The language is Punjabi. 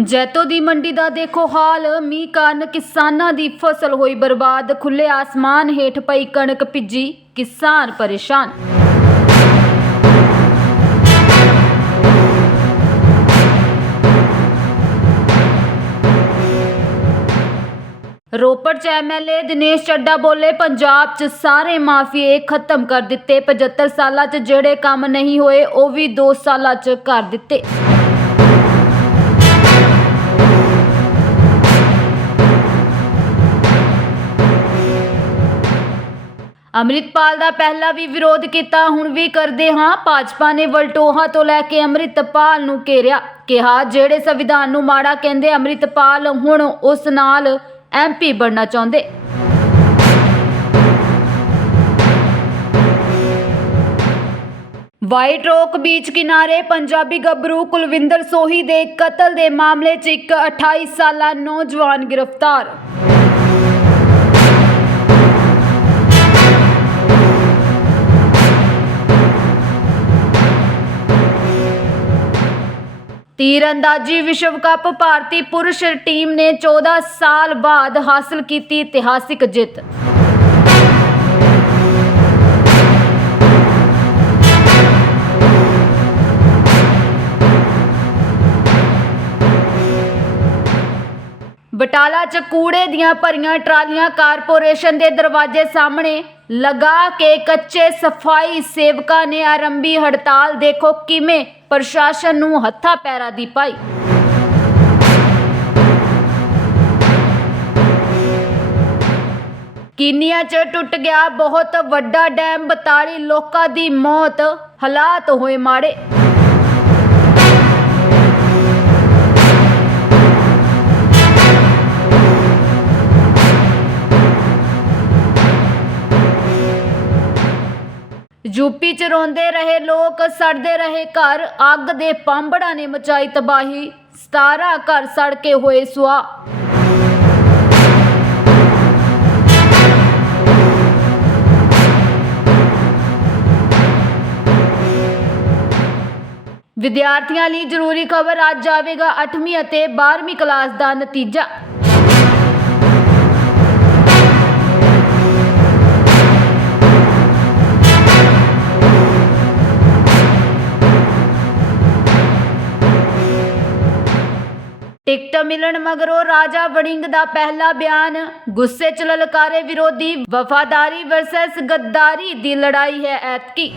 ਜੈਤੋ ਦੀ ਮੰਡੀ ਦਾ ਦੇਖੋ ਹਾਲ। ਮੀਂਹ ਕਾਰਨ ਕਿਸਾਨਾਂ ਦੀ ਫਸਲ ਹੋਈ ਬਰਬਾਦ। ਖੁੱਲੇ ਆਸਮਾਨ ਹੇਠ ਪਈ ਕਣਕ ਭਿੱਜੀ। ਕਿਸਾਨ ਪਰੇਸ਼ਾਨ। ਰੋਪੜ ਚ ਐਮਐਲਏ ਦਿਨੇਸ਼ ਚੱਡਾ ਬੋਲੇ, ਪੰਜਾਬ ਚ ਸਾਰੇ ਮਾਫੀਏ ਖਤਮ ਕਰ ਦਿੱਤੇ। 75 ਸਾਲਾਂ ਚ ਜਿਹੜੇ ਕੰਮ ਨਹੀਂ ਹੋਏ, ਉਹ ਵੀ 2 ਸਾਲਾਂ ਚ ਕਰ ਦਿੱਤੇ। ਅੰਮ੍ਰਿਤਪਾਲ ਦਾ ਪਹਿਲਾ ਵੀ ਵਿਰੋਧ ਕੀਤਾ, ਹੁਣ ਵੀ ਕਰਦੇ ਹਾਂ। ਭਾਜਪਾ ਨੇ ਵਲਟੋਹਾ ਤੋਂ ਲੈ ਕੇ ਅੰਮ੍ਰਿਤਪਾਲ ਨੂੰ ਘੇਰਿਆ। ਕਿਹਾ, ਜਿਹੜੇ ਸੰਵਿਧਾਨ ਨੂੰ ਮਾੜਾ ਕਹਿੰਦੇ, ਅੰਮ੍ਰਿਤਪਾਲ ਹੁਣ ਉਸ ਨਾਲ ਐਮਪੀ ਬਣਨਾ ਚਾਹੁੰਦੇ। ਵਾਈਟ ਰੋਕ ਬੀਚ ਕਿਨਾਰੇ ਪੰਜਾਬੀ ਗੱਭਰੂ ਕੁਲਵਿੰਦਰ ਸੋਹੀ ਦੇ ਕਤਲ ਦੇ ਮਾਮਲੇ 'ਚ ਇੱਕ 28 ਸਾਲਾ ਨੌਜਵਾਨ ਗ੍ਰਿਫਤਾਰ। ਤੀਰਅੰਦਾਜ਼ੀ ਵਿਸ਼ਵ ਕੱਪ ਭਾਰਤੀ ਪੁਰਸ਼ ਟੀਮ ਨੇ 14 ਸਾਲ ਬਾਅਦ ਹਾਸਲ ਕੀਤੀ ਇਤਿਹਾਸਿਕ ਜਿੱਤ। ਬਟਾਲਾ ਚ ਕੂੜੇ ਦੀਆਂ ਭਰੀਆਂ ਟਰਾਲੀਆਂ ਕਾਰਪੋਰੇਸ਼ਨ ਦੇ ਦਰਵਾਜ਼ੇ ਸਾਹਮਣੇ ਲਗਾ ਕੇ ਕੱਚੇ ਸਫ਼ਾਈ ਸੇਵਕਾਂ ਨੇ ਆਰੰਭੀ ਹੜਤਾਲ। ਦੇਖੋ ਕਿਵੇਂ ਪ੍ਰਸ਼ਾਸਨ ਨੂੰ ਹੱਥਾਂ ਪੈਰਾਂ ਦੀ ਪਾਈ। ਕੀਨੀਆ ਚ ਟੁੱਟ ਗਿਆ ਬਹੁਤ ਵੱਡਾ ਡੈਮ 42 ਲੋਕਾਂ ਦੀ ਮੌਤ, ਹਾਲਾਤ ਹੋਏ ਮਾੜੇ। ਯੂਪੀ ਚ ਰੋਂਦੇ ਰਹੇ ਲੋਕ, ਸੜਦੇ ਰਹੇ ਘਰ। ਅੱਗ ਦੇ ਪਾਂਬੜਾਂ ਨੇ ਮਚਾਈ ਤਬਾਹੀ। 17 ਘਰ ਸੜ ਕੇ ਹੋਏ ਸੁਆਹ। ਵਿਦਿਆਰਥੀਆਂ ਲਈ ਜ਼ਰੂਰੀ ਖਬਰ ਅੱਜ ਆਵੇਗਾ 8ਵੀਂ ਅਤੇ 12ਵੀਂ ਕਲਾਸ ਦਾ ਨਤੀਜਾ। ਟਿਕਟ ਮਿਲਣ ਮਗਰੋਂ ਰਾਜਾ ਵੜਿੰਗ ਦਾ ਪਹਿਲਾ ਬਿਆਨ, ਗੁੱਸੇ ਚ ਲਲਕਾਰੇ ਵਿਰੋਧੀ ਵਫਾਦਾਰੀ ਵਰਸਸ ਗੱਦਾਰੀ ਦੀ ਲੜਾਈ ਹੈ ਐਤਕੀ।